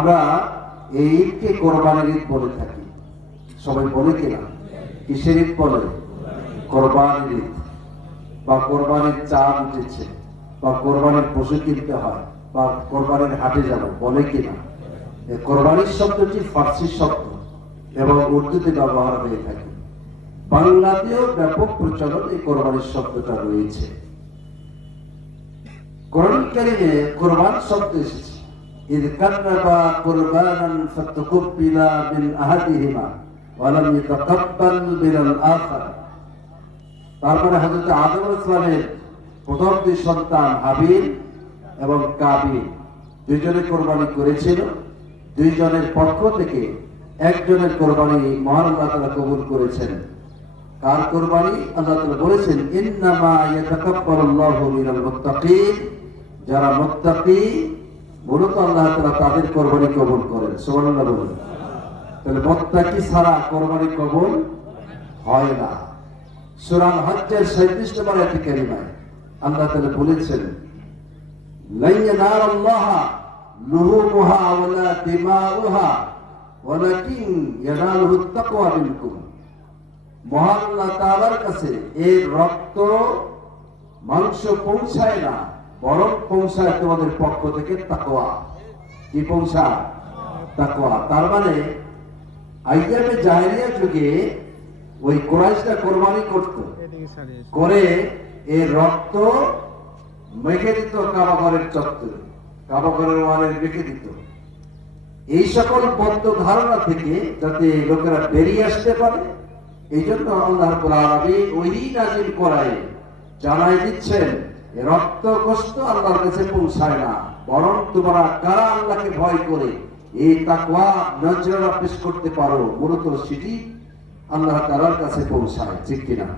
আমরা এই ঈদকে কোরবানির ঈদ বলে থাকি। সবাই বলে কিনা? কিসের ঈদ বলে? কোরবানির ঈদ। বা কোরবানির চাঁদ উঠেছে, বা কোরবানির পশু কিনতে হয়, বা কোরবানির হাটে যাব, বলে কিনা? কোরবানির শব্দটি ফার্সি শব্দ এবং উর্দুতে ব্যবহার হয়ে থাকে। বাংলাতেও ব্যাপক প্রচলন এই কোরবানির শব্দটা রয়েছে। কোরআন কারীমে কোরবান শব্দ এসেছে, ইয কাররাবা কুরবানান ফাতাকাব্বালা মিন আহাদিহিমা ওয়া লাম ইয়াতাকাব্বাল মিনাল আখার। তারপরে হযরত আদম আলাইহিস সালামের প্রথম দুই সন্তান হাবিল এবং কাবিল দুইজনে কোরবানি করেছিল। দুইজনের পক্ষ থেকে একজনের কোরবানি মহান আল্লাহ তাআলা কবুল করেছেন। কার কোরবানি? আল্লাহ তাআলা বলেছেন, ইন্নামা ইয়াতাকাব্বালুল্লাহু মিনাল মুত্তাকিন। যারা মুত্তাকি, মূলত আল্লাহ তাআলা তাদের কোরবানি কবুল করেন। সুবহানাল্লাহ বলেন। তাহলে মুত্তাকি ছাড়া কোরবানি কবুল হয় না। সূরা হজ্জের 37 নম্বর আয়াতে কারিমায় আল্লাহ তাআলা বলেছেন, লা ইয়ানালুল্লাহা লুহুমুহা ওয়ালা দিমাউহা ওয়ালাকিন ইয়ানালুহুত তাকওয়া মিনকুম। মহান আল্লাহ তাআলার কাছে এর রক্ত মাংস পৌঁছায় না, বরং পৌঁছায় তোমাদের পক্ষ থেকে তাকওয়া। কি পৌঁছায়? তাকওয়া। তার মানে আইয়ামে জাহেলিয়া যুগে ওই কুরাইশরা কোরবানি করত, করে এর রক্ত মেখে দিত কাবাঘরের চত্বরে, কাবাঘরের ওয়ালে রেখে দিত। এই সকল বদ্ধ ধারণা থেকে যাতে লোকেরা বেরিয়ে আসতে পারে, এই জন্য আল্লাহ রাব্বুল আলামিন ওহী নাযিল করায় জানাই দিচ্ছেন, রক্ত কষ্ট আল্লাহর কাছে পৌঁছায় না, বরং তোমরা কারা আল্লাহকে ভয় করে এই তাকওয়া নজরা পেশ করতে পারো, মূলত সেটি আল্লাহ তাআলার কাছে পৌঁছায়। ঠিক কিনা?